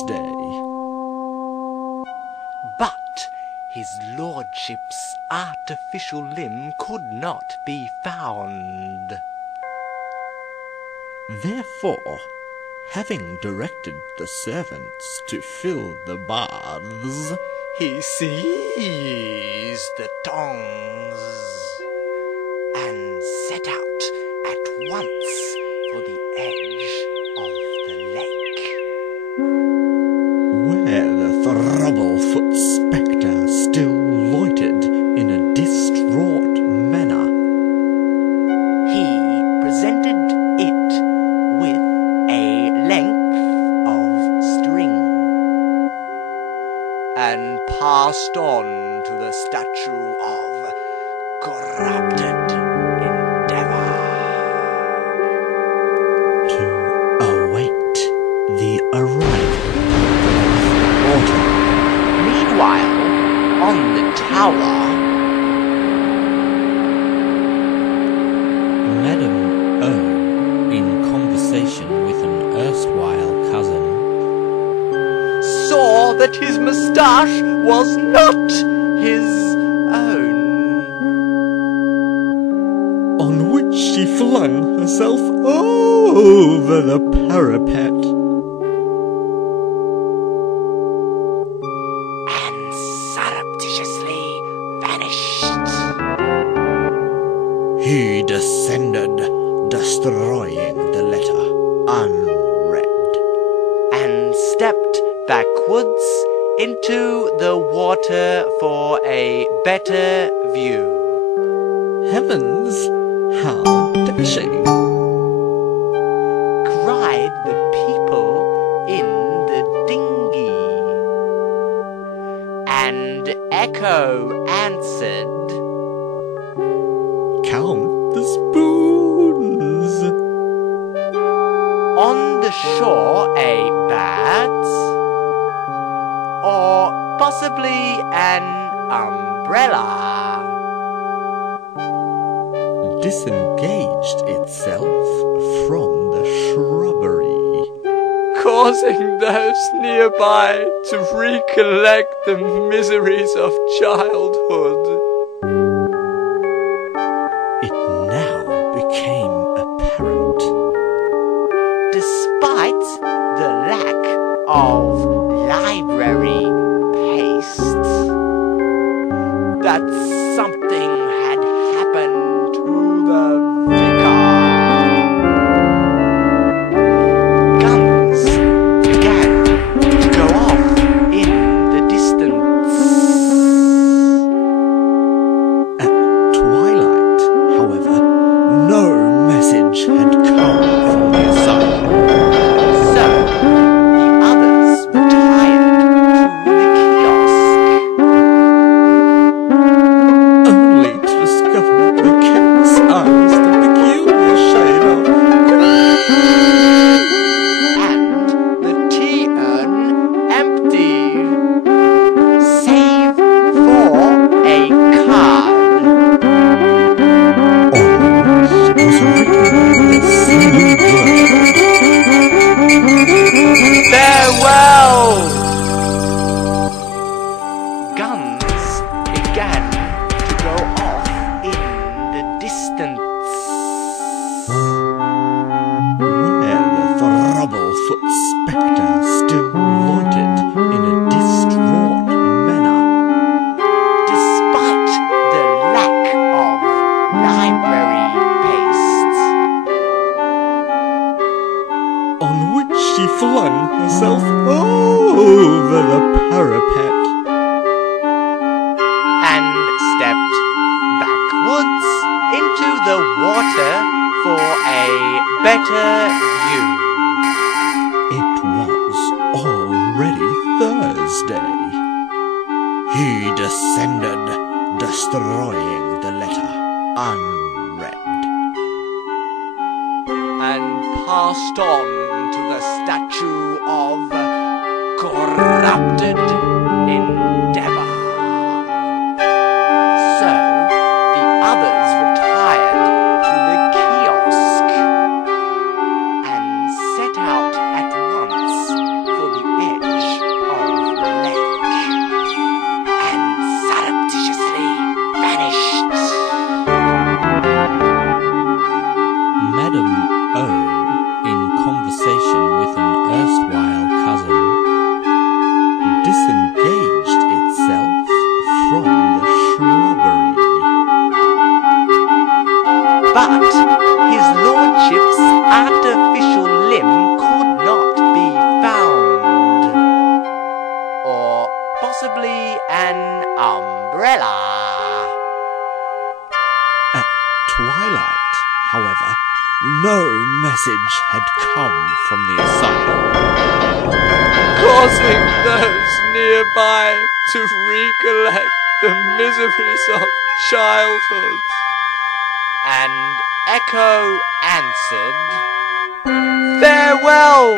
Thursday. But his lordship's artificial limb could not be found. Therefore, having directed the servants to fill the baths, he seized the tongs and set out at once for the edge of the lake, where the Thrubblefoot spectre still loitered in a distraught manner. He presented it with a length of string and passed on to the statue of corrupted Endeavour to await the arrival of autumn. Meanwhile, on the tower, Madam O, in conversation with an erstwhile cousin, saw that his moustache was not his own. on which she flung herself over the parapet. And surreptitiously vanished. He descended, destroying the letter unread, And stepped backwards into the water for a better view. Heavens, how dashing! Cried the people in the dinghy. And Echo answered, Count the spoons. on the shore a bat, or possibly an umbrella, Disengaged itself from the shrubbery, causing those nearby to recollect the miseries of childhood. It now became apparent, Despite the lack of library paste, that something had happened to the vicar. Guns began to go off in the distance. At twilight, however, no message had come from his side. So the others retired to the kiosk, Only to discover the cat's eyes the peculiar shade of and the tea urn empty, save for a card. on which was written the single word, Farewell! Guns began to go off in the distance. where the Thrubblefoot spectre still loitered in a distraught manner. Despite the lack of library paste, On which she flung herself over the parapet. and stepped backwards into the water for a better view. It was already Thursday. He descended, destroying the letter unread, And passed on to the statue of corrupted Endeavour. So the others retired to the kiosk and set out at once for the edge but his lordship's artificial limb could not be found. Or possibly an umbrella. At twilight, however, no message had come from the asylum, causing those nearby to recollect the miseries of childhood. And Echo answered, "Farewell."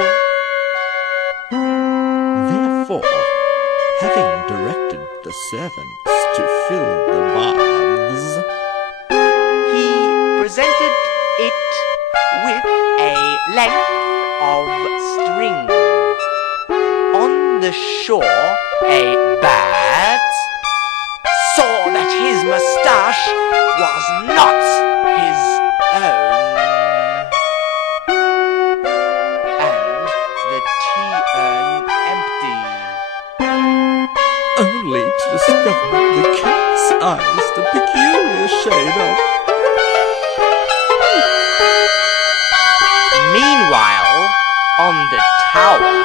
Therefore, having directed the servants to fill the baths, he presented it with a length of string. On the shore, a bat saw that his moustache was not his own, and the tea urn empty. only to discover the cat's eyes the peculiar shade of... Meanwhile, on the tower,